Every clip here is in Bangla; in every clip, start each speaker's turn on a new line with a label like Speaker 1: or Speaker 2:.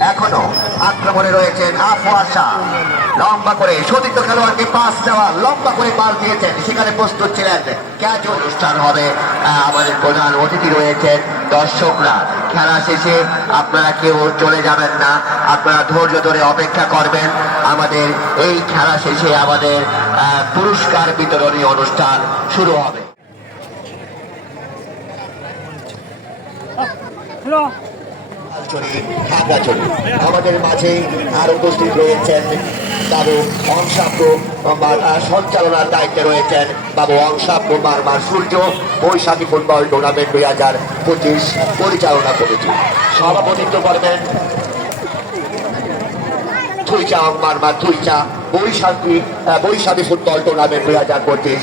Speaker 1: এখনও আক্রমণে রয়েছেন আফওয়াসা লম্বা করে সতীর্থ খেলোয়াড়কে পাস দেওয়া, লম্বা করে পাস দিয়েছেন। সেখানে প্রস্তুত ছিলেন। ক্যাচ অনুষ্ঠান হবে। আমাদের প্রধান অতিথি রয়েছেন। দর্শকরা, খেলা শেষে আপনারা কেউ চলে যাবেন না, আপনারা ধৈর্য ধরে অপেক্ষা করবেন। আমাদের এই খেলা শেষে আমাদের পুরস্কার বিতরণী অনুষ্ঠান শুরু হবে। আমাদের মাঝে আর উপস্থিত রয়েছেন বাবু অংশাব্য সঞ্চালনার দায়িত্বে রয়েছেন বাবু অংশাব্য মারমার সূর্য, বৈশাখী ফুটবল টুর্নামেন্ট দুই হাজার পঁচিশ পরিচালনা কমিটি। সভাপতিত্ব করবেন থুইচা মারমার থুইচা বৈশাখী বৈশাখী ফুটবল টুর্নামেন্ট দুই হাজার পঁচিশ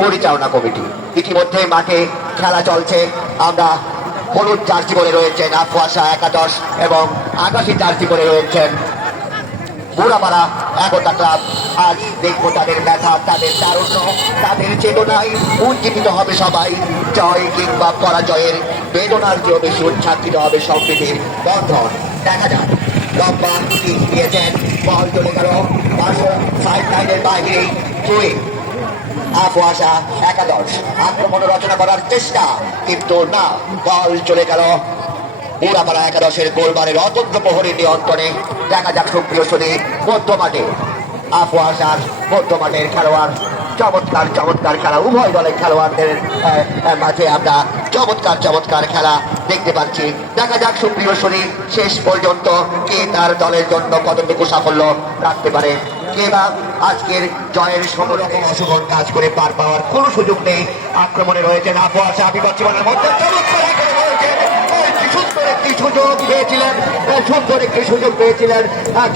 Speaker 1: পরিচালনা কমিটি। ইতিমধ্যে মাঠে খেলা চলছে। আমরা হলুদ জার্সি করে রয়েছেন আফওয়াসা একাদশ এবং আকাশি জার্সি করে রয়েছেন বুড়াপাড়া একতা ক্লাব। আজ দেখব তাদের ব্যথা, তাদের তারুণ্য, তাদের চেতনায় উজ্জীবিত হবে সবাই। জয় কিংবা পরাজয়ের বেদনার চেয়েও বেশি উচ্ছ্বাসিত হবে সম্প্রীতির বন্ধন। দেখা যাক। লম্বা দিয়েছেন, বল চলে গেল সাইড লাইনের বাইরে আফওয়াসা একাদশ। আক্রমণ রচনা করার চেষ্টা, কিন্তু না, বল চলে গেল। বুড়াপাড়া একাদশের গোলবারের অতন্ত্র প্রহরী নিয়ন্ত্রণে দেখা যাক সুপ্রিয় শুনি মধ্য মাঠে আফওয়াসার খেলোয়াড়, চমৎকার চমৎকার খেলা। উভয় দলের খেলোয়াড়দের মাঝে আমরা চমৎকার চমৎকার খেলা দেখতে পাচ্ছি। দেখা যাক সুপ্রিয় শুনি শেষ পর্যন্ত কে তার দলের জন্য কতটুকু সাফল্য রাখতে পারে। কে বা আজকের জয়ের সব রকম অশুভন কাজ করে পার পাওয়ার কোনো সুযোগ নেই। আক্রমণে রয়েছেন আবহাওয়া বিপদ মধ্যে সুযোগ পেয়েছিলেন। সুন্দর একটি সুযোগ পেয়েছিলেন।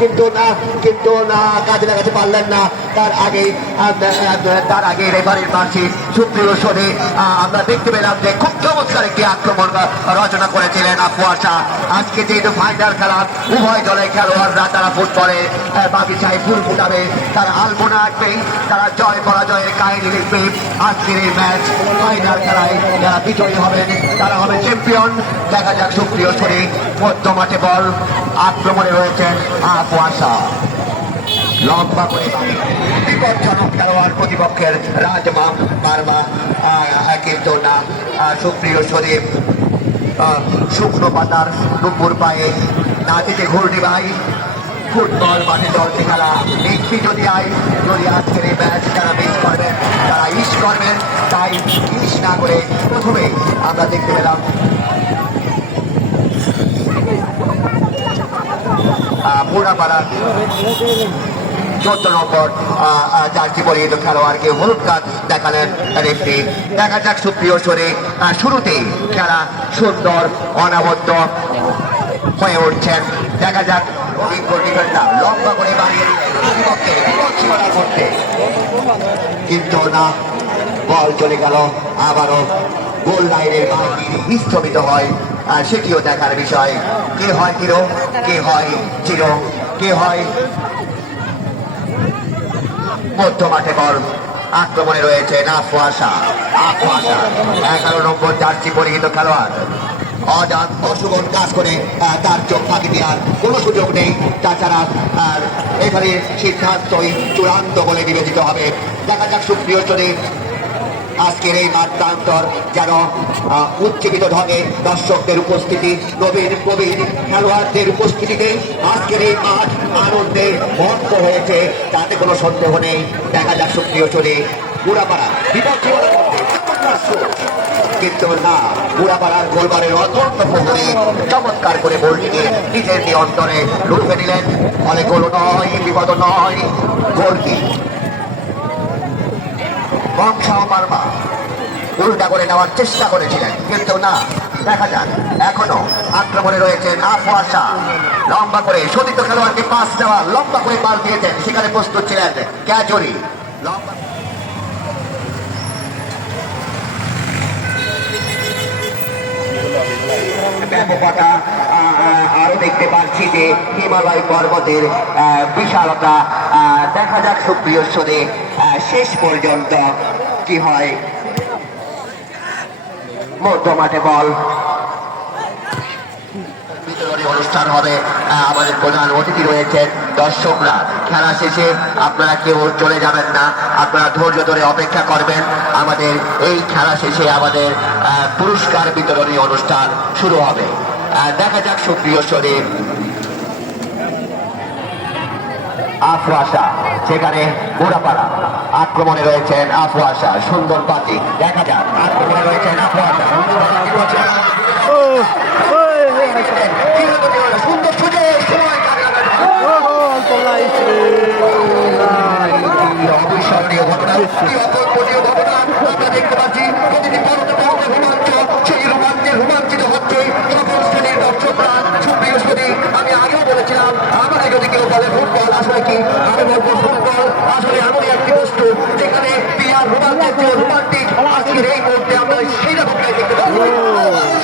Speaker 1: কিন্তু না কিন্তু না, কাজে লাগাতে পারলেন না। তার আগে তার আগে রেফারির মার্সি সুপ্রিয় শোনে আমরা দেখতে পেলাম যে খুব চমৎকার একটি আক্রমণ রচনা করেছিলেন আফওয়াসা আজকে যেহেতু ফাইনাল খেলা, উভয় দলের খেলোয়াড়রা তারা ফুটবলে বাগিচায় ফুল ফুটাবে। তারা আলপনা আঁকবে তারা জয় পরাজয়ের কাহিনী লিখবে। আজকের এই ম্যাচ ফাইনাল খেলায় যারা বিজয়ী হবেন, তারা হবে চ্যাম্পিয়ন দেখা যাক সুপ্রিয় শরীর মধ্য মাঠে বল, আক্রমণে রয়েছেন আফওয়াসা লম্বা করে খেলোয়াড় প্রতিপক্ষের রাজমা বার্মা কিন্তু না সুপ্রিয় আহ, শুকনো পাতার দুপুর পায়ে নাচিতে ঘূর্ণি ভাই ফুটবল মাঠে চলছে খেলা। দেখছি যদি আই যদি আজকের এই ম্যাচ যারা মিস করবেন তারা ইস করবেন তাই ইস না করে প্রথমে আমরা দেখতে পেলাম আহ, পুরাপাড়ার চোদ্দ নম্বর জার্সি পরিহিত খেলোয়াড়কে হলুদ কার্ড দেখালেন রেফরি। দেখা যাক সুপ্রিয় সরে শুরুতেই খেলা সুন্দর, অনাবদ্ধ হয়ে উঠছেন। দেখা যাক অভিজ্ঞ ডিফেন্ডার লম্বা করে বাড়িয়ে করতে। কিন্তু না, বল চলে গেল, আবারও গোল লাইনের বাইরে স্থগিত হয়। আর সেটিও দেখার বিষয়। কে হয় হিরো, কে হয় চিরো কে হয় মধ্য মাঠে বল। আক্রমণে রয়েছে আফওয়াসা আফওয়াসা এগারো নম্বর জার্সি পরিহিত খেলোয়াড়। অজাত অশুভন কাজ করে তার চোখ ফাঁকি দেওয়ার কোনো সুযোগ নেই। তাছাড়া এখানে সিদ্ধান্তই চূড়ান্ত বলে বিবেচিত হবে। দেখা যাক সুপ্রিয় চলে আজকের এই মাঠদান্তর যেন উজ্জীবিত ঢঙে দর্শকদের উপস্থিতি, নবীন, প্রবীণ খেলোয়াড়দের উপস্থিতিতে আজকের এই মাঠ আনন্দে ভক্ত হয়েছে, তাতে কোনো সন্দেহ নেই। দেখা যাক সুপ্রিয় চলে, বুড়াপাড়া বিপক্ষে কিন্তু না গোলবারের অত্যন্ত প্রহরী, চমৎকার করে বলটিকে নিজের নিয়ন্ত্রণে রুখে নিলেন। ফলে গোল নয় বিপদ নয় গোল কি বংশা উল্টা করে নেওয়ার চেষ্টা করেছিলেন, কিন্তু না, দেখা যাক। এখনও আক্রমণে রয়েছেন আফওয়াসা। লম্বা করে সতীর্থ খেলোয়াড়কে পাস দেওয়া, লম্বা করে পাস দিয়েছেন, সেখানে প্রস্তুত ছিলেন ক্যাচরি আরও দেখতে পাচ্ছি যে হিমালয় পর্বতের বিশালতা দেখা যাক সুপ্রিয় শোনে শেষ পর্যন্ত কি হয়? মধ্য মাঠে বল অনুষ্ঠান হবে আমাদের প্রধান অতিথি রয়েছেন দর্শকরা। খেলা শেষে আপনারা কেউ চলে যাবেন না, আপনারা ধৈর্য ধরে অপেক্ষা করবেন। আমাদের এই খেলা শেষে আমাদের পুরস্কার বিতরণী অনুষ্ঠান শুরু হবে। দেখা যাক সুপ্রিয় শরীর আফু আশা সেখানে গোড়াপাড়া আক্রমণে রয়েছেন আফু সুন্দর পাতি দেখা যাক আক্রমণে রয়েছেন আফু আশা কি বলছেন? সুন্দর সুযোগ অবিস্মরণীয় ঘটনা অকল্পনীয় ঘটনা আমরা দেখতে পাচ্ছি প্রতিটি রোমাঞ্চ সেই রোমাঞ্চে রোমাঞ্চিত হচ্ছে সকল শ্রেণির দর্শকরা সুপ্রিয় শ্রেণি আমি আগেও বলেছিলাম আমাকে যদি কেউ বলে ফুটবল আসলে কি আমি বলব ফুটবল আসলে এমনই একটি বস্তু যেখানে বিয়ার রোমাঞ্চের চেয়ে রোমান্টিক আজকের এই মুহূর্তে আমরা সেই রকমটাই দেখতে পাচ্ছি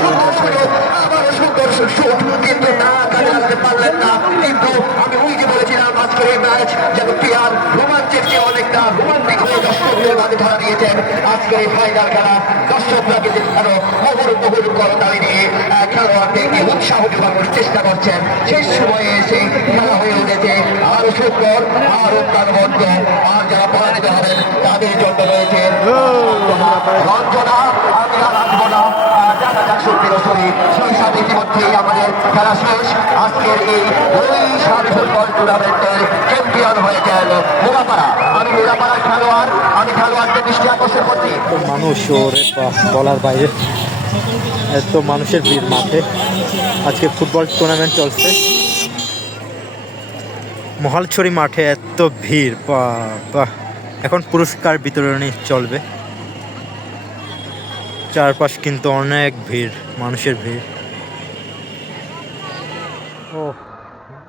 Speaker 1: সুন্দর সুযোগ আবারও সুন্দর শুট কিন্তু না কাজে লাগাতে পারলেন না কিন্তু আমি ওই যে বলেছিলাম আজকের এই ম্যাচ যেন পিয়ার রোমাঞ্চের চেয়ে অনেকটা রোমান্টিক হয়ে দর্শকদের মাঝে ধরা দিয়েছেন আজকের এই ফাইনাল খেলা। দর্শকরা কিন্তু যেন বহুর বহুর করতালি আহ, খেলোয়াড়দেরকে উৎসাহ যোগানোর চেষ্টা করছেন। সেই সময়ে এসে খেলা হয়ে উঠেছে। আরও সুন্দর আরও প্রাণবন্ত আর যারা পরাজিত হবেন তাদের জন্য রয়েছে আর আজকের এই ওই সাড়ে ফুটবল টুর্নামেন্টের চ্যাম্পিয়ন হয়েছেন মুরাপাড়া। আমি মুরাপাড়ার খেলোয়াড় আমি খেলোয়াড়দের দৃষ্টি আকর্ষণ করছি
Speaker 2: মানুষ ওরে বলার বাইরে। এত মানুষের ভিড় মাঠে। আজকে ফুটবল টুর্নামেন্ট চলছে। মহালছড়ি মাঠে এত ভিড় বাহ বাহ এখন পুরস্কার বিতরণী চলবে। চারপাশ কিন্তু অনেক ভিড় মানুষের ভিড়। ও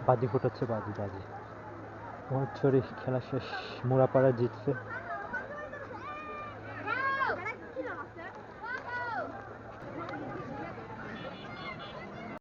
Speaker 2: বাজি ফুটাচ্ছে বাজি বাজি। মহালছড়ি খেলা শেষ। মোড়াপাড়া জিতছে।